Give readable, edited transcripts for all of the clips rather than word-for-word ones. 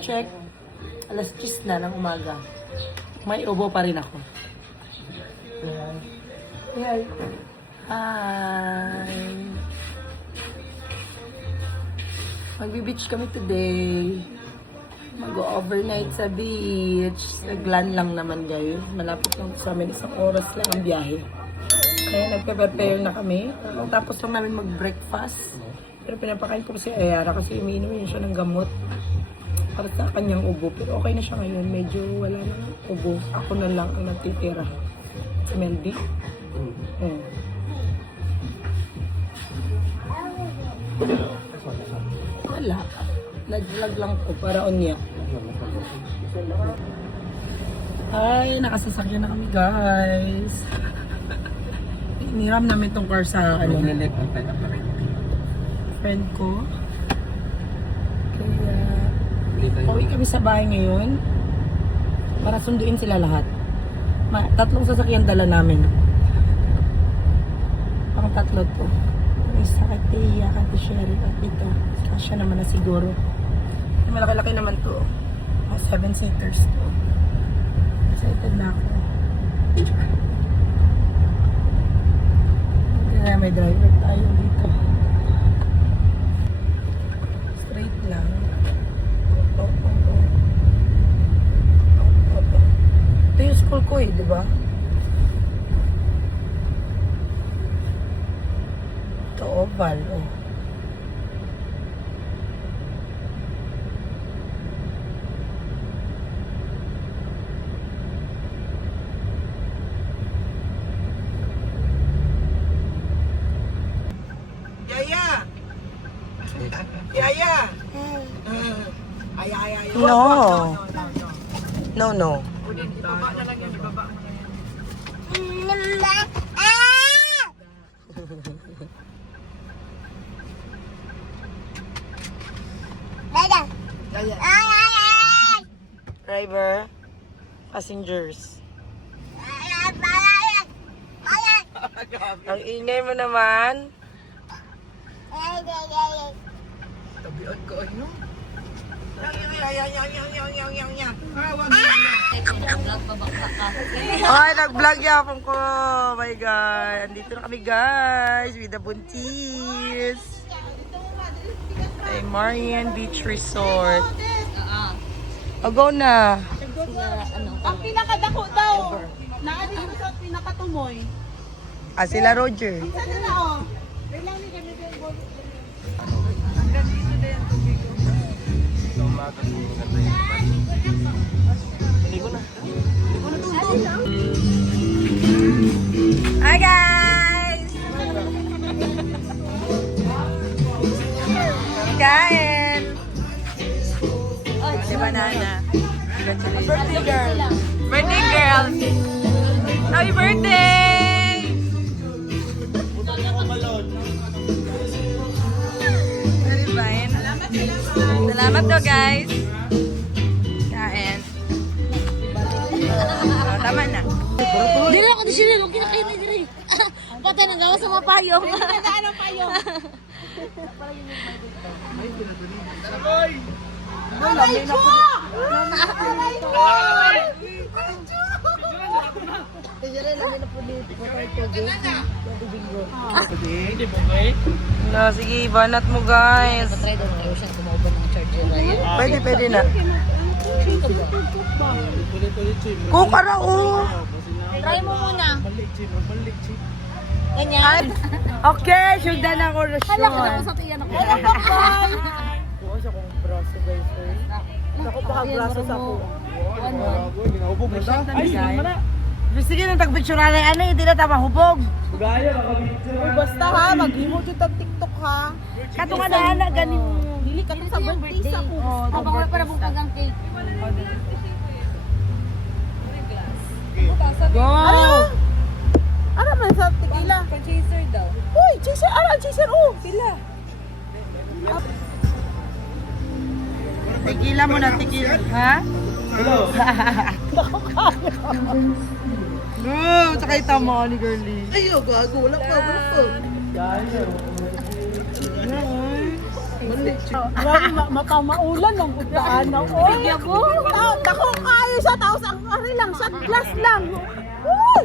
check. Alas 10 na ng umaga. May ubo pa rin ako. Hi. Hi. Magbe-beach kami today. Mag-overnight sa beach. Saglan lang naman guys. Malapit lang sa amin. 1 oras lang ang biyahe. Kaya nagpe-prepare na kami. Tapos lang namin mag-breakfast. Pero pinapakain ko si Ayara kasi umiinom yun siya ng gamot para sa kanyang ubo. Pero okay na siya ngayon. Medyo wala na ubo. Ako na lang ang natitira. Si Meldy. Wala. Nag-vlog lang ko para on niya. Ay, nakasasakyan na kami guys. Iniram namin tong car sa friend ko. Kaya pauwi kami sa bahay ngayon para sunduin sila lahat. 3 sasakyan dala namin. Pang 3 to. Isa kay Tia, kay Cheryl at ito. Kasya naman na siguro. Malaki-laki naman to. 7 seaters to. Excited na ako. Kaya may driver tayo dito. Straight lang. Ito yung school ko eh, di ba? Ito oval, oh. Yaya! Yaya! Ay. No. No. Ibaba na lang yun, ibaba mo na yan. Driver, passengers. Ang ingay mo naman. Tabian ko ano? Ay, nag-vlog yapon ko. Oh my God. Andito na kami guys with the buntis. Ay, Marian Beach Resort. Go na. Ang pinakadako daw. Naadito sa pinakatumoy. Sila Roger. Ang sana na oh. Kailangan ni kami din bolo. Hi guys! Kain! Si Banana. Birthday girl! Birthday girl! Happy birthday! Very fine. Salamat to guys! Kain. Tama na. Dili ako di sila, huwag kinakain na dili. Patay nang gawa sa mga payong. Nandaan ang payong. Aray ko! Aray ko! No, sige, banat mo guys. Try daw ng ocean kumauban ng charger raya. Pwede na. Kuka na oh! Try mo muna. Ganyan. Okay, syuda na ako na Hala ka na sa tiyan ako. Buo siya kong braso guys. Ako baka braso sa ako. Sige na tag-picture na ano, hindi na tama hubog. Basta ha, mag-imo dyan tag TikTok ha. Kato nga na anak, ganin. Dili ka sa birthday sa ko. Abang wala para mong pagang cake. Go! Ano man sa tequila? Chaser daw. Uy, chaser! Ano ang chaser? Oh, sila. Tequila mo na, tequila. Ha? Hello. No, tsaka itama ni girlie. Ay, gago. Wala pa. Ay, Grabe, mapamaulan ng putaan na. Oy, ako kayo siya, tapos ang ari lang, shot glass lang. Uy!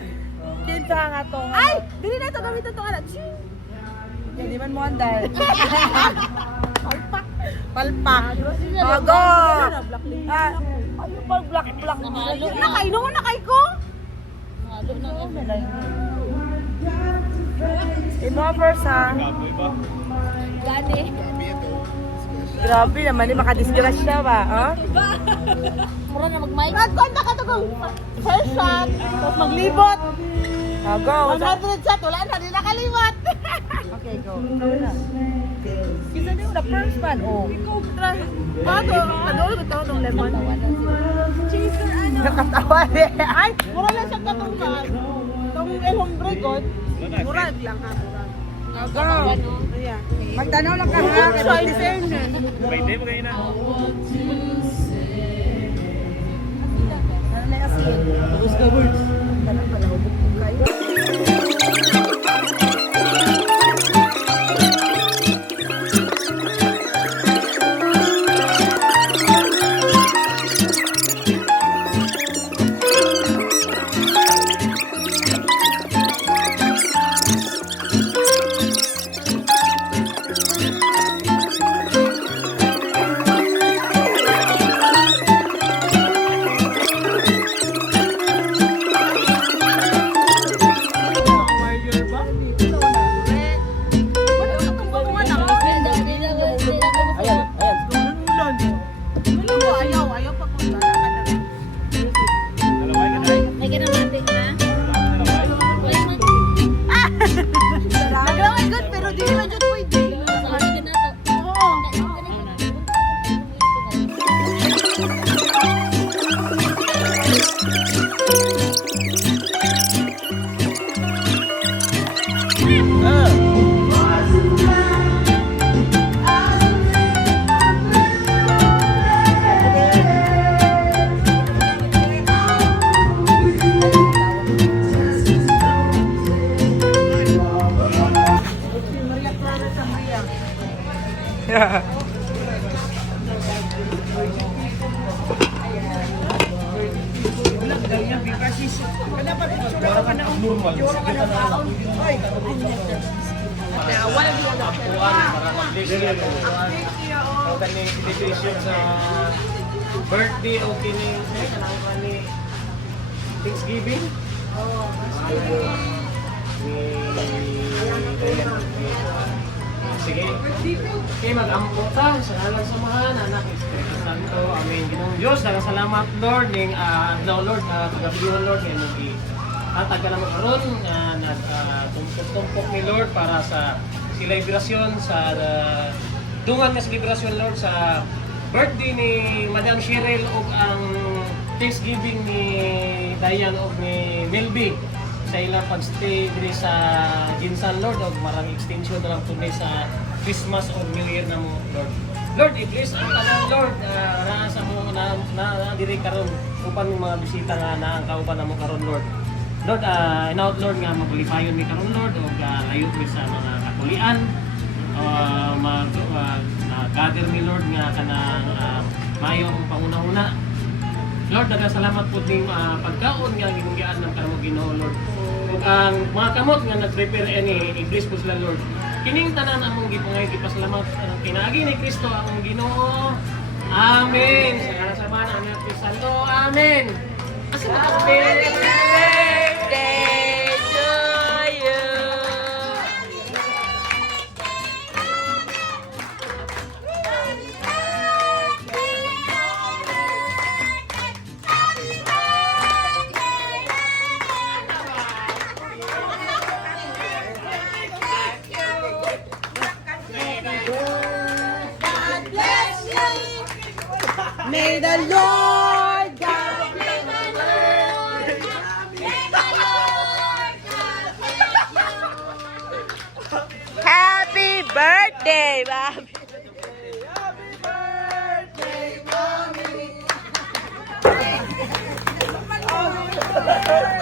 Kinsa nga to. Ay, dili na ito gamitin ito. Hindi man mo andal. Palpak. Palpak. Bago. Ano pa black? Namalo na. Nakainom mo na kay ko? Namalo na. Imovers ha. Gani. Grabe naman, makadisgrasya ba? Ha? Mura na mag-mic. Nagkonta ka to kung first shot, tapos maglibot. Go. 100 shot, wala na, di nakaliwat. Okay, go. Kisa din mo na first man, oh. Ikaw, try. Bago, ano ulit ito, itong lemon? Chaser, ano? Nakatawa eh. Ay, mura lang siya katungkad. Itong El Hombre God, murag lang ha, murag. Go. Magtanaw lang ka ha, kaya Pwede mo kayo na. ano na asin? Tapos ka words. Tanang pala, hubog ko kayo. Ayaw pa kung Dalaway ka na. May kinamati na. May man. Nagraway good, pero di naman dyan pwede. Sabi ka na to. Oo. O kaning invitation sa birthday o kining ni Thanksgiving. Sige. Okay, mag-ampo ta sa ngalan sa mga anak Espiritu Santo. Amen. Ginoong Diyos, daghang salamat Lord ning adlaw Lord na pagabiyon Lord ning atag ka naman karon nga nagtumpok ni Lord para sa celebration sa dungan nga celebration Lord sa birthday ni Madam Cheryl ug ang Thanksgiving ni Diane ug ni Melby sa ilang pagstay diri sa Jinsan Lord ug marang extension na lang tunay sa Christmas ug New Year na mo Lord. Lord, i-bless ang tanan Lord ra sa mo na diri karon upan ng mga bisita nga na ang kauban namo karon Lord. Lord, inaut Lord nga magulipayon mi karon Lord ug layo mi sa mga kakulian. Gather mi Lord nga kanang mayong panguna-una. Lord, salamat po ding pagkaon nga ginunggian ng kanamo Ginoo Lord. Ug ang mga kamot nga nag-prepare ani i-bless po sila Lord. Kining tanan among gipungay gipasalamat ang pinaagi ni Kristo among Ginoo. Amen. Sa ngalan sa Ama anak ni Santo. Amen. Happy birthday to you. May the Lord God Happy birthday, Bobby! Happy birthday, Mommy!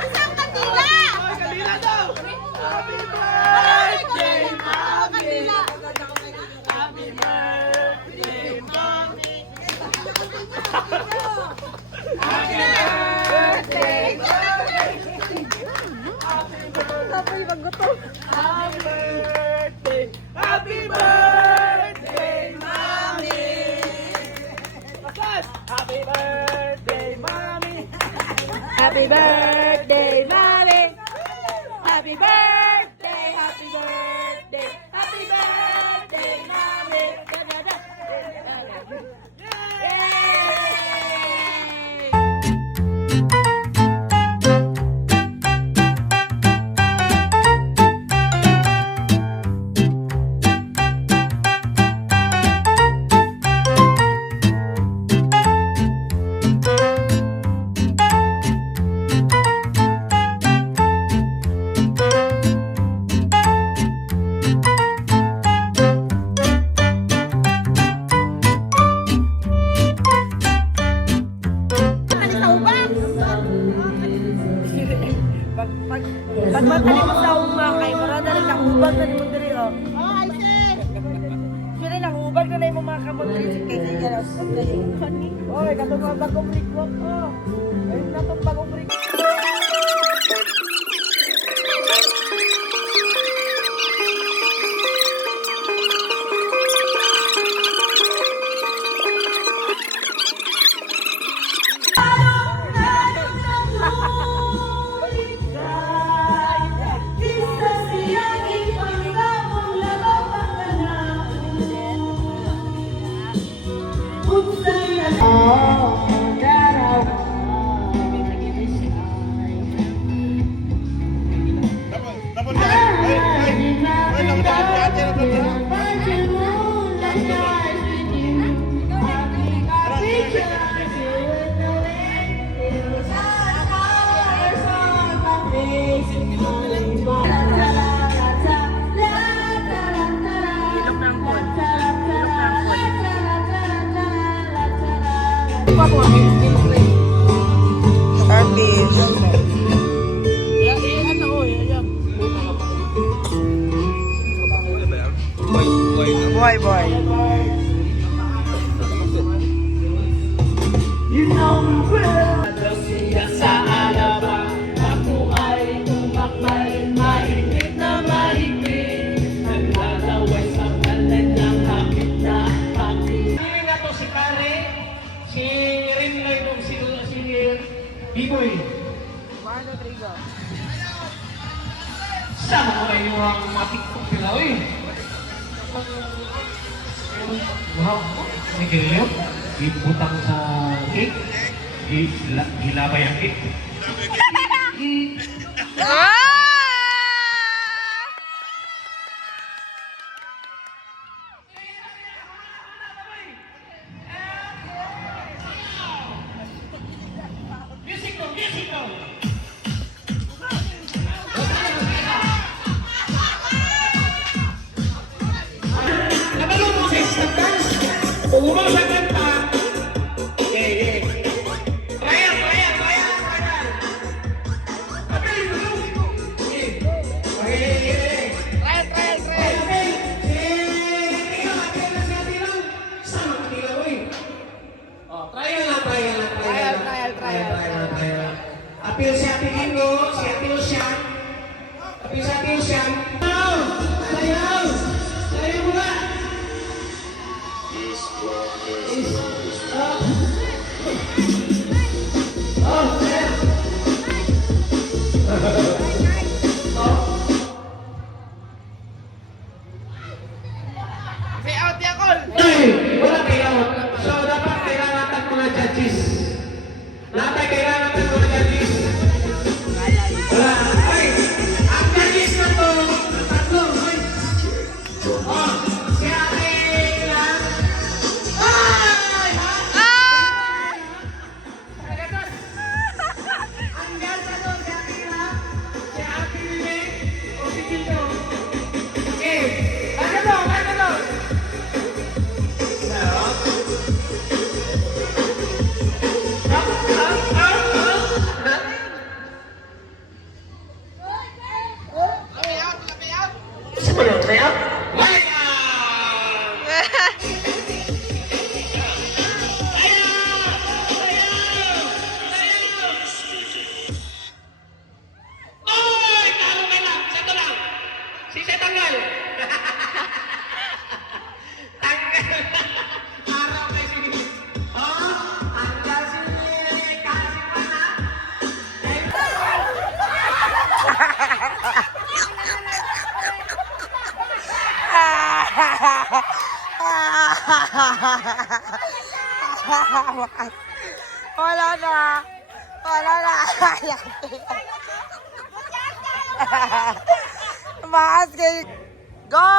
Isang kandila! Kandila daw! Happy birthday, Mommy! Happy birthday! na ni Mundiri, oh. Oh, I see. Sila nangubag na na yung mga kamundiri. Kaysa yan, oh. Oy, katong mga bagong rikwak, oh. Ayun na itong bagong rikwak. Boy, boy. Sa alaba, ako ay tumakbay, mahigpit na mahigpit. Naglalaway sa kalan ng hapit na hapit. Hindi nga to si Kare, si Rinlay nung si Biboy. Sama ko kayo ang matiktok sila, eh. Wow, may ganyan. Ibutang sa cake. Hilabay ang cake. Music go, music go. Uno sa kanta. Okay. Trial. Okay. Trial. Apil si Ate Kingo, si Ate Lucian. Apil si Ate Lucian. Sayaw mula. Wala kayo. So, dapat kailangan natin mga judges. Lahat ay kailangan natin mga judges. Wala. Ay, ang judges na to, tatlo. Oh, si Ate Ilan. Ay! Ang ganda to, si Ate Ilan. Si Ate Ilan. O si Tito. Okay. Ano to? Sebelum saya Wala na. Maas kayo. Go!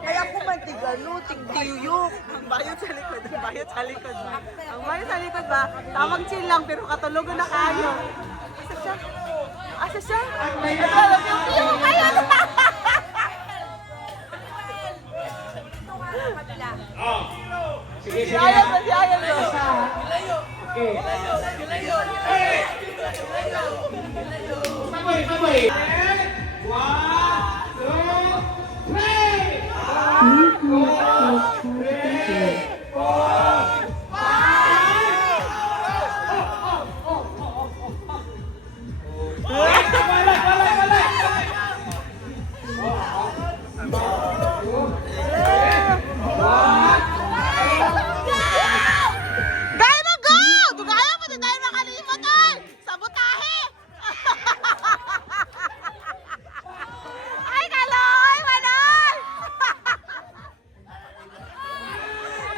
Ay ako man tigano, tigdiyuyok. Ang bayot sa likod ba? Tawag chill lang pero katulogon na kayo. Asa siya? Ayan! sige. Si Ayan mo. Okay. Sabay. 1, 2, Dahil na go! Dugaya mo din tayo makalimot ay! Sabotahe! Ay, kaloy! Manay!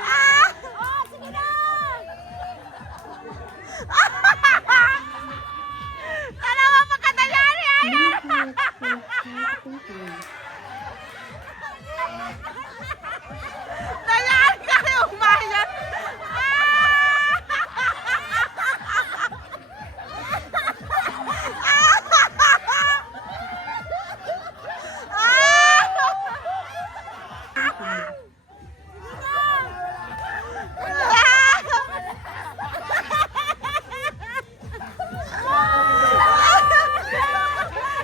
Ah! Oh, sige na! Dalawa pagkatayari! Ayan! Dayaan ka rin umayan!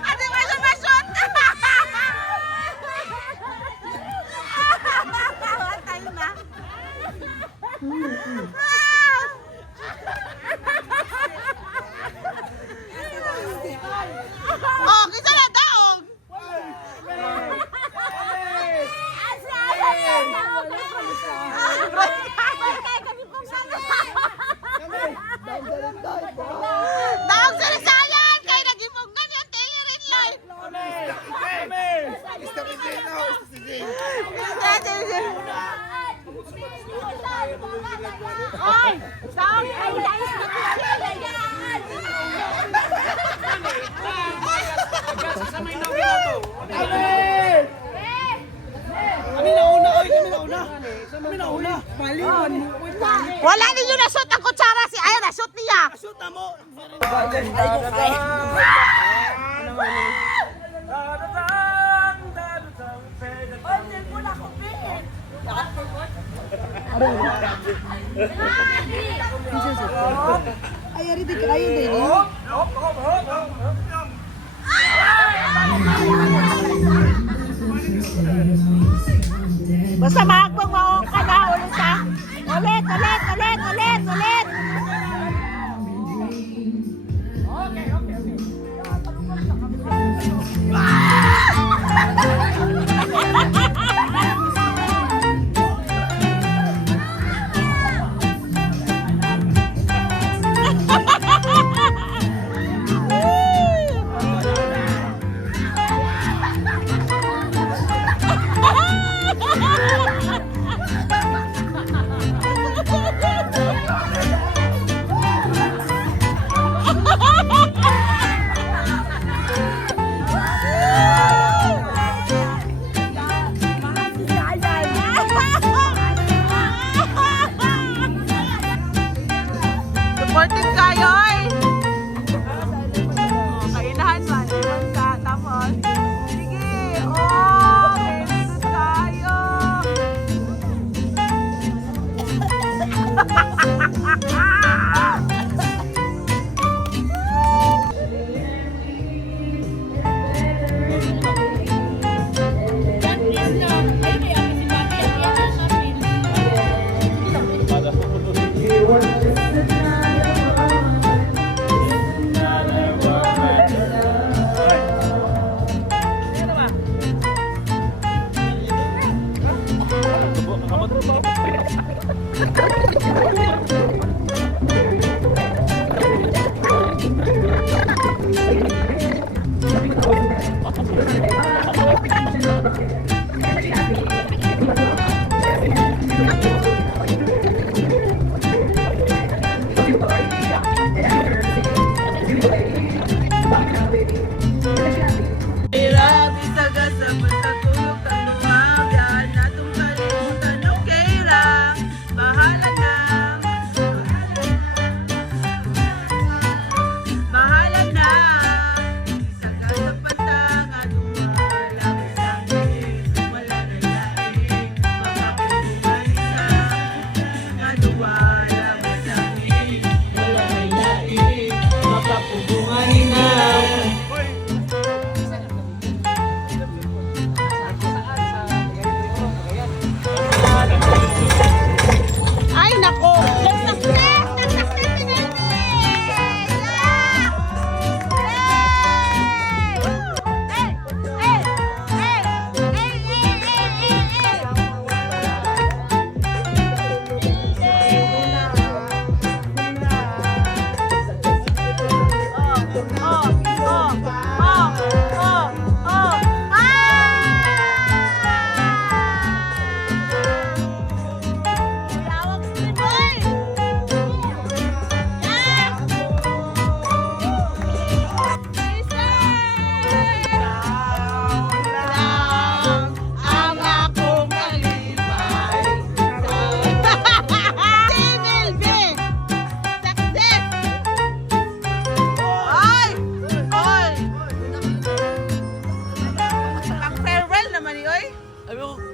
Ate, masyon! Watay na. Oh, kisa na daog. Daog sa Risayan kay nagipungan yung tingin light. Oy, daog ay wala ninyo na-shoot ang kutsara si Ayan, na-shoot niya. Basta mahagbang maong ka na ulit ha. Ulit.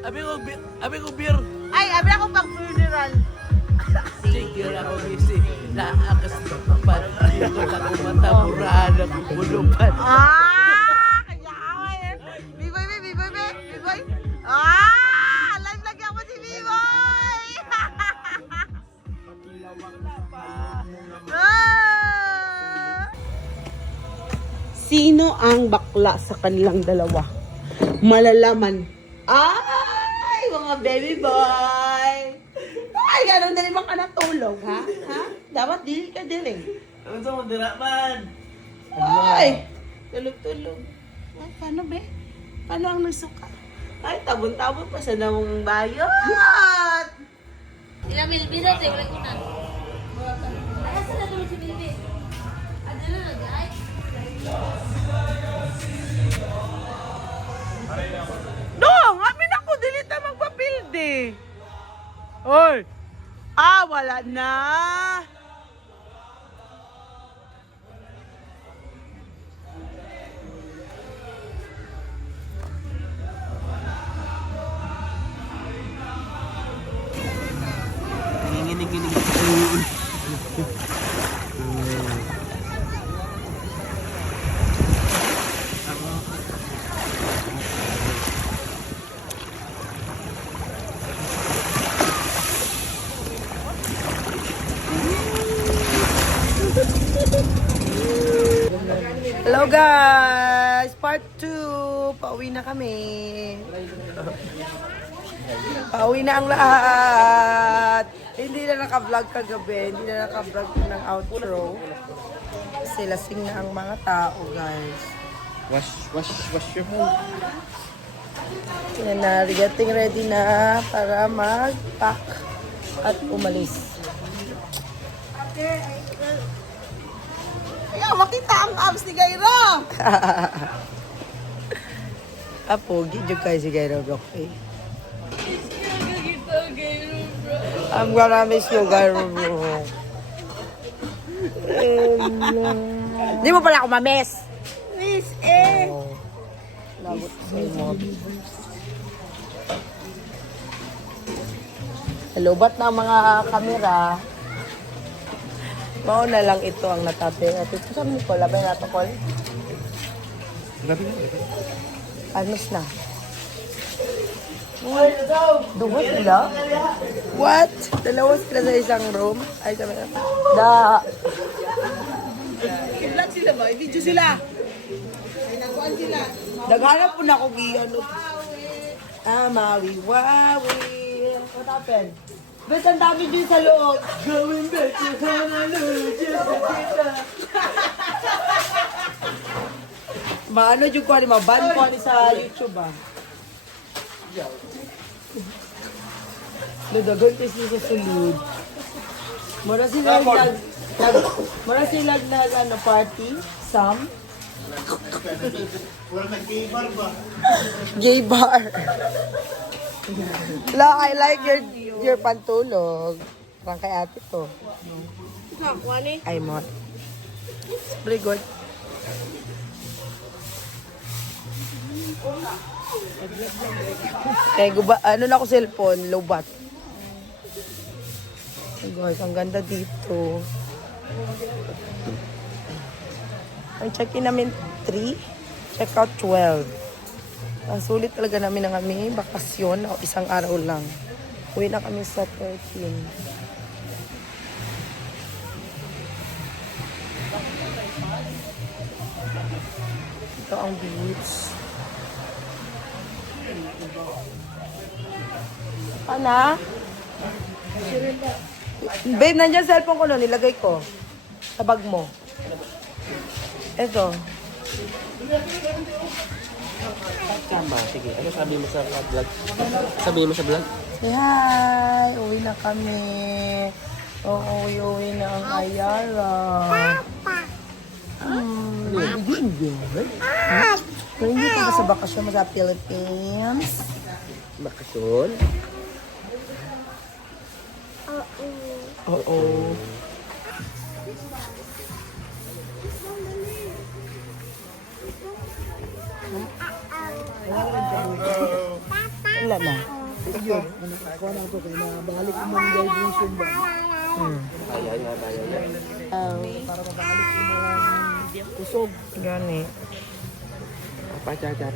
Abi ko beer. Ay, abi ako pang funeral. Sige ako misi. Naakas ka pa pa. Ito sa kumatamuraan ako bulupan. Kaya ako eh. B-boy, B-boy, B-boy. Live lagi ako si B-boy. Sino ang bakla sa kanilang dalawa? Malalaman. Ay, mga baby boy. Ay, gano'n na naman ka natulog, ha? Ha? Dapat dili ka dili. Ano sa mo diraman? Ay! Tulog-tulog. Ay, paano be? Paano ang nagsuka? Ay, tabon-tabon pa sa namang bayot! Ilang bilbila, tayo wala ko na. Ay, saan na tulog si Bilbi? Adala na, guys. Dong! Amin ako, dili ta magpapilde. Oy! Wala na. Hello guys! Part 2! Pauwi na kami. Pauwi na ang lahat. Hindi na naka-vlog kagabi. Hindi na naka-vlog ng outro. Kasi lasing na ang mga tao guys. Wash your hand. Yan na, getting ready na para mag-pack at umalis. Ayaw, makita ang abs ni Gairo! Pogi jud kayo si Gairo, okay? I'm gonna miss you, Gairo, bro. Di mo pala ako ma-miss! Miss, eh! Labot sa mo. Hello, ba't na ang mga kamera? Mauna lang ito ang natabi. At ito sa mo ko, labay na ito, Col. Anos na? Dugo sila? What? Dalawa sila sa isang room? Ay, sabi na. I-vlog sila ba? I-video sila. Ay, nakuan sila. Naghanap po na ako ano. Mawi, wawi. What happened? Bet, ang dami din sa loob. Gawin bet, yung hanalo, just a kita. Maano yung kuha ni maban ko ni sa YouTube ah. Ludagon kasi sa sulod. Mura sila ano, party, some. Gay bar ba? Gay bar. I like your pantulog. Parang kay ate to. Ay mo. It's pretty good. Ano na ako cellphone, low bat. Oh guys, ang ganda dito. Ang check-in namin 3, check out 12. Sulit talaga namin ang aming bakasyon o isang araw lang. Uwi na kami sa 13. Ito ang beach. Ana? Babe, nandiyan cellphone ko nun. Nilagay ko. Sa bag mo. Ito. Tama, sige. Ano sabi mo sa vlog? Sabi mo sa vlog? Say hi! Uwi na kami. Oo, uwi na ang Ayala. Hindi ka ba sa bakasyon mo sa Philippines? Bakasyon? Oo. wala na. Yun, ako na ito, kaya nabalik mo ang graduation ba? Para mabalik mo ang kusog. Gani. Pachacha.